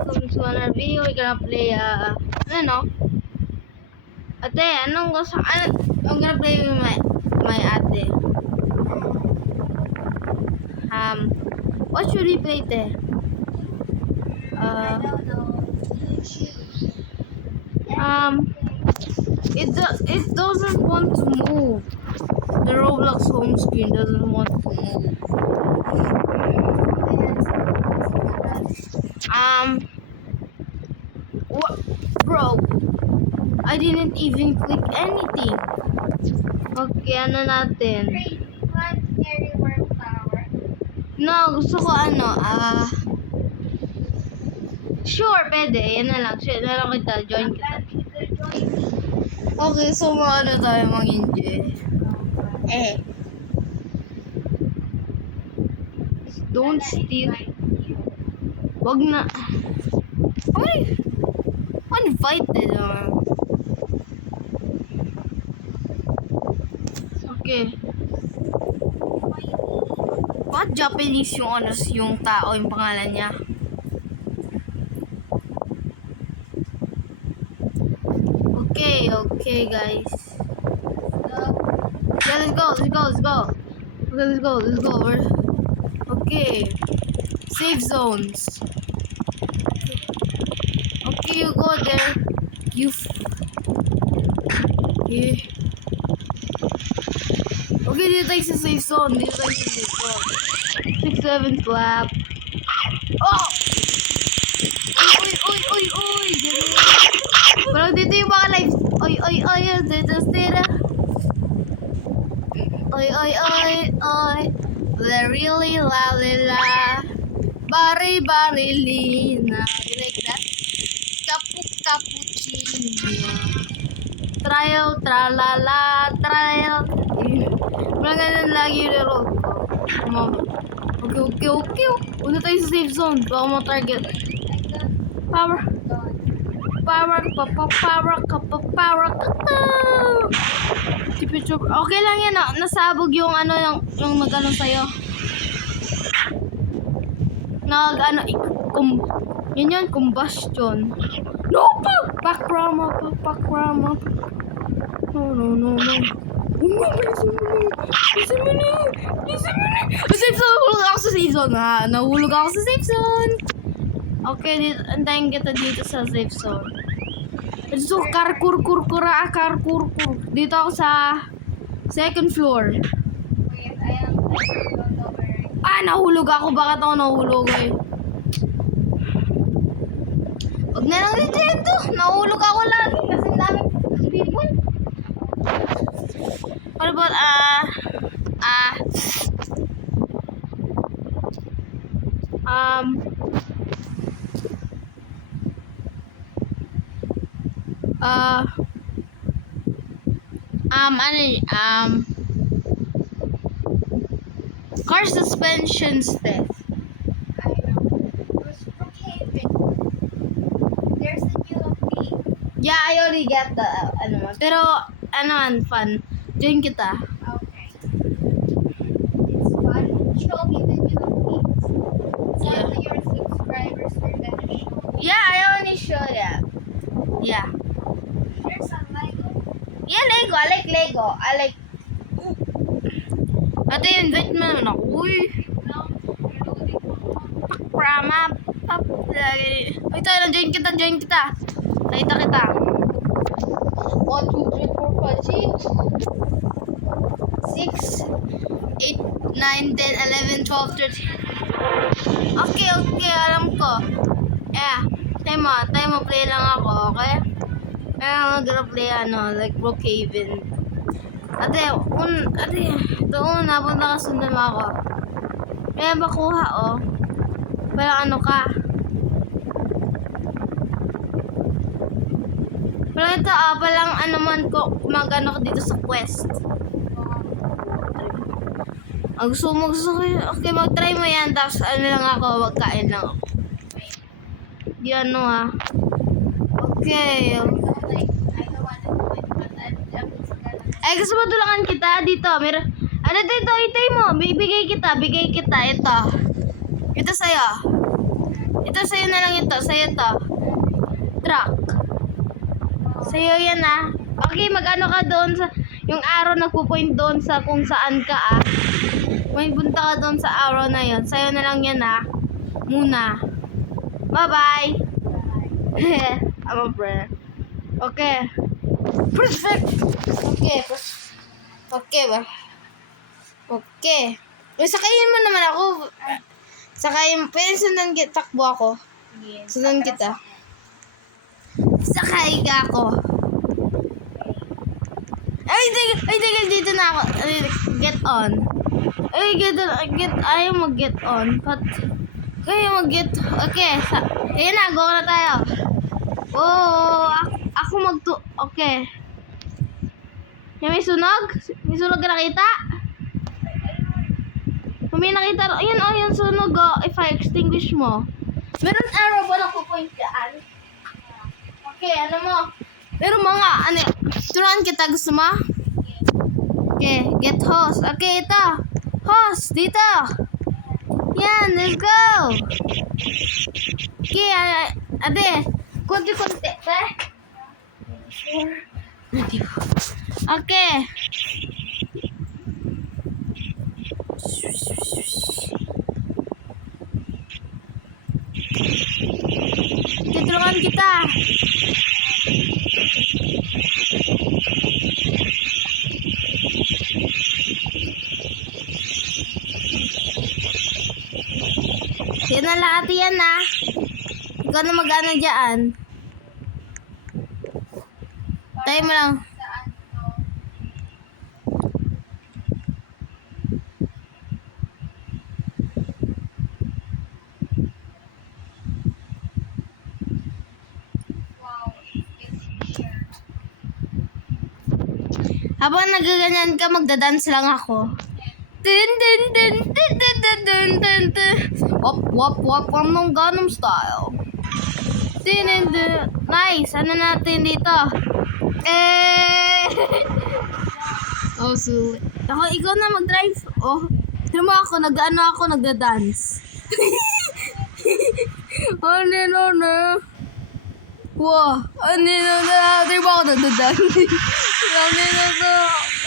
welcome to another video. We're gonna play, ate, anong gusto, I'm gonna play with my ate. What should we play, te? I don't know. Choose. It doesn't want to move. The Roblox home screen doesn't want to move. What, bro? I didn't even click anything. Okay, ano natin? Great. One scary word flower. No, gusto ko sure, pwede. Yan na lang. Share na lang kita. Join kita. Okay, so ano tayo mag-enjoy. Don't steal. Wag na. Ay! Uninvited. Okay. What Japanese yung tao, yung pangalan niya? Okay, guys. Yeah, let's go. Okay, let's go. Okay. Safe zones. Okay, you go there. Okay. Okay, dito tayo sa safe zone. 6-7 flap. Oh! Uy! Ganun. Parang dito yung mga lives. Oy, dito stira. Oy. Really la. Bari lina. You like that? Cappuccino. Trial, tralala, trial. Mga ganun lagi yung laro. Okay. Una tayo sa safe zone. Baka mo target. Power. Okay lang yan. Nasabog yung yung nag-ano sa'yo. Yun, combustion. No! Pakrama. No. Listen mo na. Safe zone. Nahulog ako sa safe zone. Nahulog ako sa safe zone. Okay, antayin kita dito sa safe zone. So, karkur. Dito ako sa second floor. Wait, I don't know where Nahulog ako. Bakit ako nahulog eh? Huwag na lang dito. Nahulog ako lagi kasi dami people. What about, car suspension theft. I know. It was Brookhaven. There's a new update. Yeah, I already get the, pero, fun. Join kita. Okay. It's fun. Show me the new updates. Some of your subscribers are gonna show. Yeah, I already showed that. Yeah. There's some Lego. Yeah, Lego. I like Lego. Ate, invite mo naman ako. Uy. No, you're loading mo. Pakrama. Uy, tayo lang. Join kita. Nakita kita. 1, 2, 3, 4, 5, 6, 8, 9, 10, 11, 12, 13. Okay. Alam ko. Yeah. Tayo mo. Play lang ako. Okay? Kaya I'm gonna play like Brookhaven. Ate, doon, napunta ka sundan mo ako. Kaya ba kuha, Parang ka. Parang ito, palang ko, mag-ano ko dito sa quest. Gusto ko, okay, mag-try mo yan, tapos lang ako, magkain lang ako. Di Okay. I don't want to do it, but Ay, gusto mo tulangan kita dito. Dito, itay mo. Bigay kita. Ito. Ito sa'yo. Ito, sa'yo na lang ito. Sa'yo to. Truck. Sa'yo yan ah. Okay, mag-ano ka doon sa... Yung arrow nagpo-point doon sa kung saan ka ah. May punta ka doon sa arrow na yon. Sa'yo na lang yan ah. Muna. Bye-bye. I'm a friend. Okay. Perfect. Okay. Okay ba? Okay. Uy, sakayin mo naman ako. Sakayin. Pwede sundan kita. Takbo ako. Yes. Sundan kita. Sakay ka ako. Ay, tigil dito na ako. Get on. Ay, ayaw mag-get on. But, kayo mag-get, okay. Kaya na, go na tayo. Oh, ako okay. Yan, may sunog? May sunog ka nakita? May nakita, ayan, oh, yung sunog, oh. If I extinguish mo. Meron arrow ba na po-point dyan? Okay, ano mo? Pero mga, turuan kita, gusto mo? Okay, get hose. Okay, ito. Hose, dito. Yan, let's go. Okay, ade. Kunti-kunti, te. Okay. Tutulungan kita. Yan na lahat yan na. Ikaw na mag-ano dyan. Tayo mo lang. Wow. It's here. Habang nagaganyan ka, magdadance lang ako. Dun dun dun dun dun dun dun dun dun. Wop wop wop, ang Gangnam Style. Dun dun dun. Nice, ano natin dito? Oh, so ikaw na mag-drive. Oh, tira mo ako, nagda-dance. Oh, no. Wow, tira mo ako nagda-dance.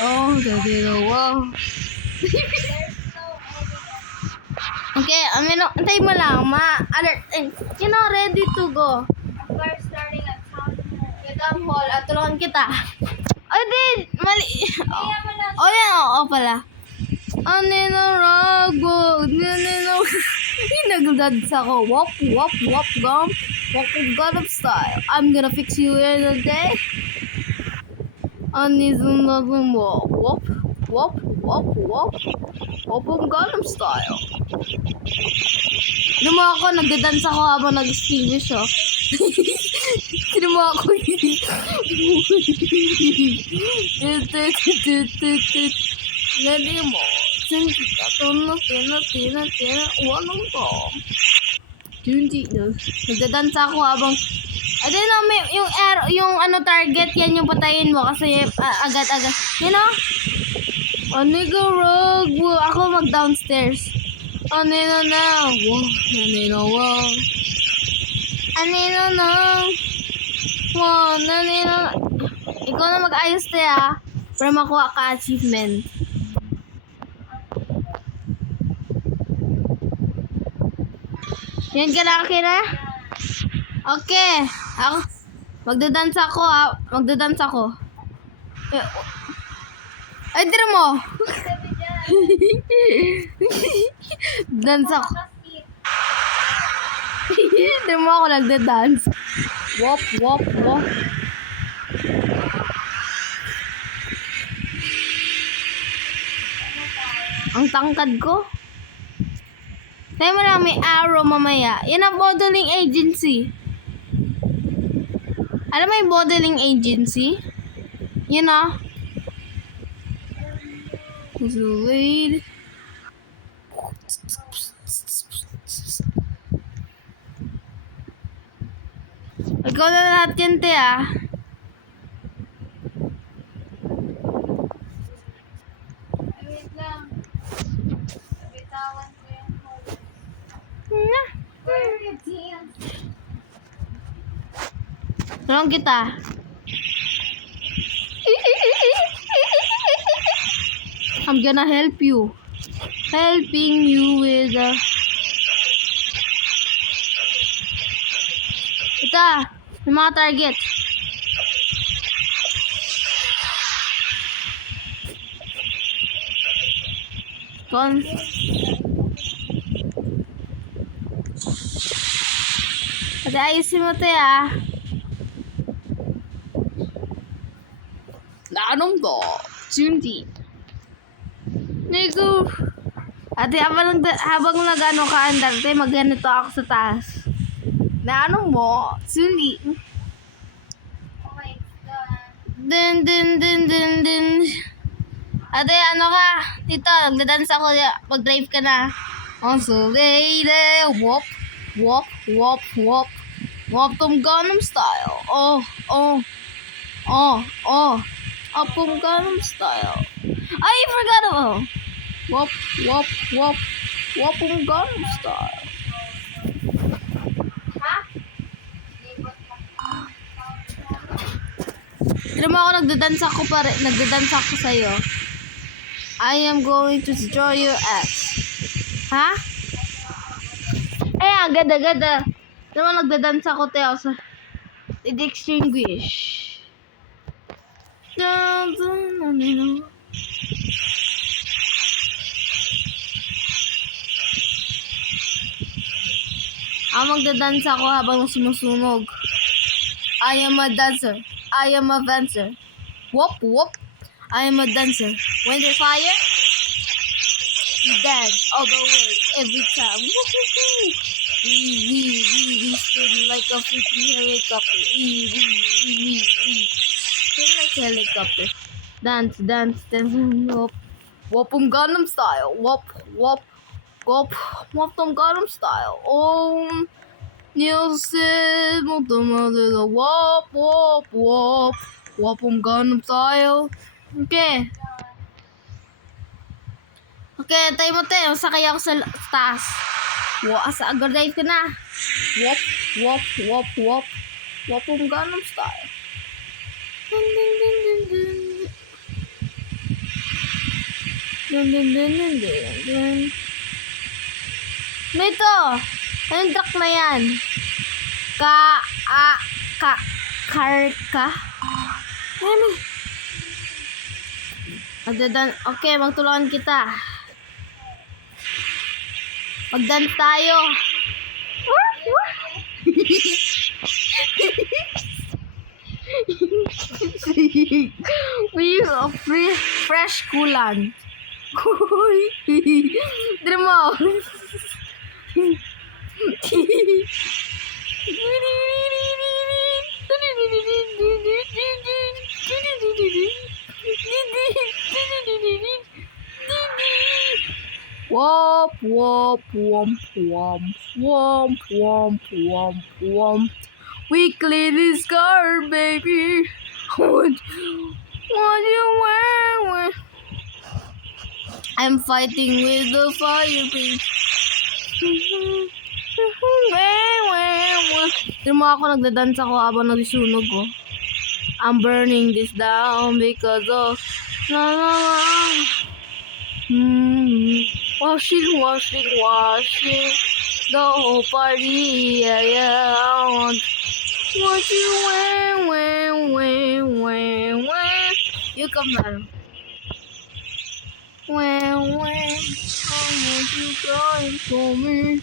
Oh, wow. Okay, antay mo lang, alert, ready to go. We're starting at Town Hall, at tulungan kita. Ay, din, mali. Kaya mo na. Oh, yan, oo pala. Rago, nagdadance ako. Wop, gum. Walk of Gangnam Style. I'm gonna fix you in a day. Nothing more. Wop of Gangnam Style. Ano mo ako, nagdadance ako habang nag-extinguish, oh. Ano mo ako, Nadi mo, sinta, tina, walang to. Hindi na. Nagdadance ako habang, yung target, yan yung patayin mo kasi agad-agad. Rog, ako mag-downstairs. Wow. Ikaw na mag-ayos tayo, para makuha ka achievement. Yan ka na, Kira? Okay. Magdadance ako. Ay, tira mo. Dance ako. Tira mo ako nagdadance. Wop. Ang tangkad ko. Tayo mo lang may arrow mamaya. Yan ang modeling agency. Alam mo yung modeling agency? Yun na. Zulid. Ikaw na lahat yan, te, ah. Wait lang. Bitawan ko yung hose. Na. Where are you, Tia? Tulungan kita. I'm gonna help you. Helping you with the... Ito, may mga target. Kon. Ate, ayusin mo ito Anong to? Junti. Nico. Ate, habang nag-ano ka, andarte, magganito ako sa taas. Anong mo? Junti. Okay, done. Din. Ate, ano ka? Dito, nagdadance ako. Pag-drive ka na. Also, lady, whoop. Whoop tom Gangnam Style. Up from Gangnam Style. I forgot about. Whoop from Gangnam Style. Ha? Libot lang. Tira mo ako, nagdadance ako sa'yo. I am going to destroy your ass. Ha? Agad. Tira mo, nagdadance ako tayo sa extinguish. Magdadance ako habang sumusunog. I am a dancer. I am a dancer. Whoop. I am a dancer. When there's fire, we dance all the way every time. Woo-hoo-hoo. We spin like a freaking helicopter. We spin like a helicopter. Dance. Whoop Gangnam Style. Whoop Gangnam Style. Nielsen, whoop Gangnam Style. Okay, tayo mo tayo. Sakay ako sa taas. Asa agad-drive ka na. Whoop Gangnam Style. Dun. Nito, anong truck na yan? Karka? Ano? Okay, magtulungan kita. Mag-dance tayo. We use a fresh coolant. Dito mo. Womp. We clean this car, baby. What you wear? I'm fighting with the fire, baby. Tignan mo ako, nagdadance ako habang nagsusunog ko. I'm burning this down because of washing the whole party. Yeah. What you wear. You come down. When you crying for me.